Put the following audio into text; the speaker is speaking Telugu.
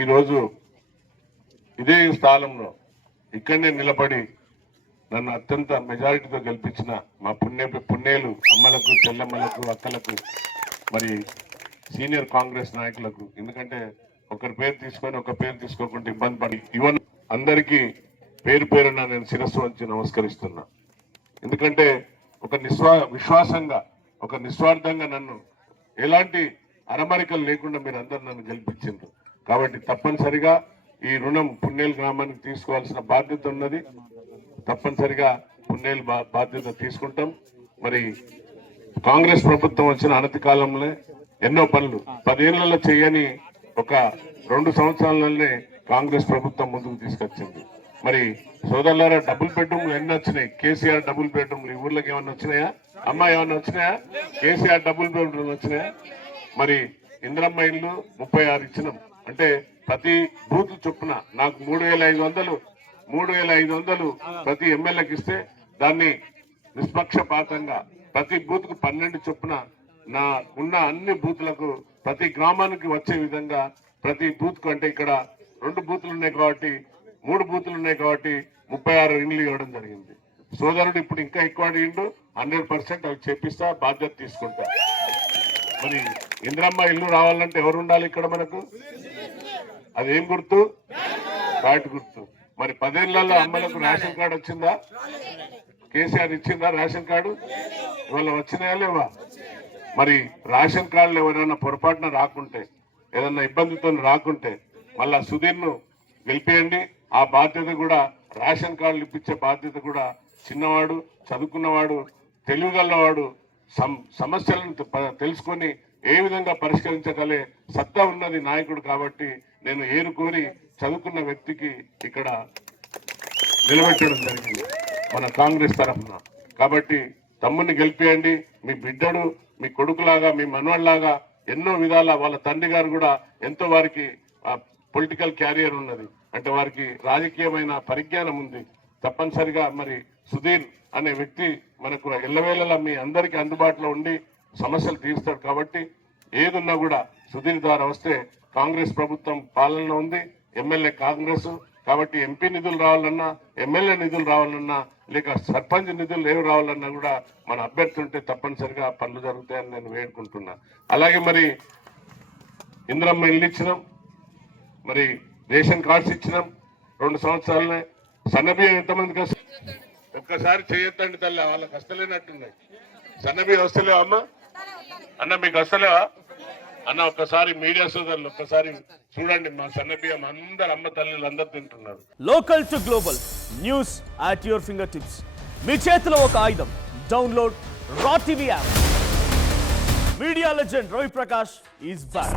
ఈరోజు ఇదే స్థానంలో ఇక్కడనే నిలబడి నన్ను అత్యంత మెజారిటీతో గెలిపించిన మా పుణ్యేలు అమ్మలకు, చెల్లెమ్మలకు, అక్కలకు, మరి సీనియర్ కాంగ్రెస్ నాయకులకు, ఎందుకంటే ఒకరి పేరు తీసుకొని ఒక పేరు తీసుకోకుండా ఇబ్బంది పడి ఈవెన్ అందరికీ పేరు పేరున నేను శిరస్సు వంచి నమస్కరిస్తున్నా. ఎందుకంటే ఒక విశ్వాసంగా, ఒక నిస్వార్థంగా నన్ను ఎలాంటి అరమరికలు లేకుండా మీరు అందరు నన్ను గెలిపించారు. కాబట్టి తప్పనిసరిగా ఈ రుణం పుణ్యేలు గ్రామానికి తీసుకోవాల్సిన బాధ్యత ఉన్నది. తప్పనిసరిగా పుణ్యేలు బాధ్యత తీసుకుంటాం. మరి కాంగ్రెస్ ప్రభుత్వం వచ్చిన అనతి కాలంలో ఎన్నో పనులు 10 ఏళ్లలో చేయని ఒక 2 సంవత్సరాలనే కాంగ్రెస్ ప్రభుత్వం ముందుకు తీసుకొచ్చింది. మరి సోదరులారా, డబుల్ బెడ్రూమ్లు ఎన్ని వచ్చినాయి? కేసీఆర్ డబుల్ బెడ్రూమ్లు ఈ ఊర్లోకి ఏమన్నా వచ్చినాయా? అమ్మా ఏమన్నా వచ్చినాయా? కేసీఆర్ డబుల్ బెడ్రూమ్లు వచ్చినాయా? మరి ఇందిరమ్మ ఇల్లు 36 ఇచ్చినాం. అంటే ప్రతి బూత్ చొప్పున నాకు 3,500 ప్రతి ఎమ్మెల్యేకి ఇస్తే దాన్ని నిష్పక్షపాతంగా ప్రతి బూత్ కు 12 చొప్పున నా ఉన్న అన్ని బూత్లకు ప్రతి గ్రామానికి వచ్చే విధంగా ప్రతి బూత్ కు, అంటే ఇక్కడ 2 బూతులు ఉన్నాయి కాబట్టి 3 బూతులు ఉన్నాయి కాబట్టి 36 ఇండ్లు ఇవ్వడం జరిగింది. సోదరుడు ఇప్పుడు ఇంకా ఎక్కువ అడిగిండు. 100% అవి చేపిస్తా, బాధ్యత తీసుకుంటా. మరి ఇందిరమ్మ ఇల్లు రావాలంటే ఎవరు ఉండాలి ఇక్కడ మనకు? అదేం గుర్తు? బ్యాట్ గుర్తు. మరి 10 ఏళ్లలో అమ్మలకు రేషన్ కార్డు వచ్చిందా? కేసీఆర్ ఇచ్చిందా రేషన్ కార్డు? ఇవాళ వచ్చినాయా లేవా? మరి రేషన్ కార్డులు ఎవరైనా పొరపాటున రాకుంటే, ఏదన్నా ఇబ్బందితో రాకుంటే మళ్ళా సుధీర్ను గెలిపేయండి. ఆ బాధ్యత కూడా, రేషన్ కార్డులు ఇప్పించే బాధ్యత కూడా చిన్నవాడు, చదువుకున్నవాడు, తెలివిగలవాడు, సమస్యలను తెలుసుకొని ఏ విధంగా పరిష్కరించగలే సత్తా ఉన్నది నాయకుడు. కాబట్టి నేను ఏరుకోరి చదువుకున్న వ్యక్తికి ఇక్కడ నిలబెట్టడం జరిగింది మన కాంగ్రెస్ తరఫున. కాబట్టి తమ్ముడిని గెలిపేయండి. మీ బిడ్డడు, మీ కొడుకులాగా, మీ మనవడిలాగా ఎన్నో విధాల వాళ్ళ తండ్రి గారు కూడా ఎంతో వారికి పొలిటికల్ క్యారియర్ ఉన్నది, అంటే వారికి రాజకీయమైన పరిజ్ఞానం ఉంది. తప్పనిసరిగా మరి సుధీర్ అనే వ్యక్తి మనకు ఎల్లవేళలా మీ అందరికీ అందుబాటులో ఉండి సమస్యలు తీరుస్తాడు. కాబట్టి ఏదున్నా కూడా సుధీర్ ద్వారా వస్తే కాంగ్రెస్ ప్రభుత్వం పాలనలో ఉంది, ఎమ్మెల్యే కాంగ్రెస్. కాబట్టి ఎంపీ నిధులు రావాలన్నా, ఎమ్మెల్యే నిధులు రావాలన్నా, లేక సర్పంచ్ నిధులు ఏవి రావాలన్నా కూడా మన అభ్యర్థి ఉంటే తప్పనిసరిగా పనులు జరుగుతాయని నేను వేడుకుంటున్నా. అలాగే మరి ఇందిరమ్మ ఇల్లు ఇచ్చినాం, మరి రేషన్ కార్డ్స్ ఇచ్చినాం 2 సంవత్సరాలనే. సన్నబియ్యం ఎంతమందికి ఒక్కసారి చేయొద్దండి తల్లి, వాళ్ళకి వస్తలేనట్టున్నాయి. సన్నబియ్యం వస్తలేవా అమ్మ? అన్న మీకు వస్తలేవా అన్న? ఒక్కసారి మీడియా సోదరులు ఒక్కసారి చూడండి, మా సన్నబియ్యం అందరు అమ్మ తల్లిలు అందరు తింటున్నారు. Local to global news at your fingertips. మీ చేతిలో ఒక ఆయుధం. Download Raw TV app. Media legend Ravi Prakash is back.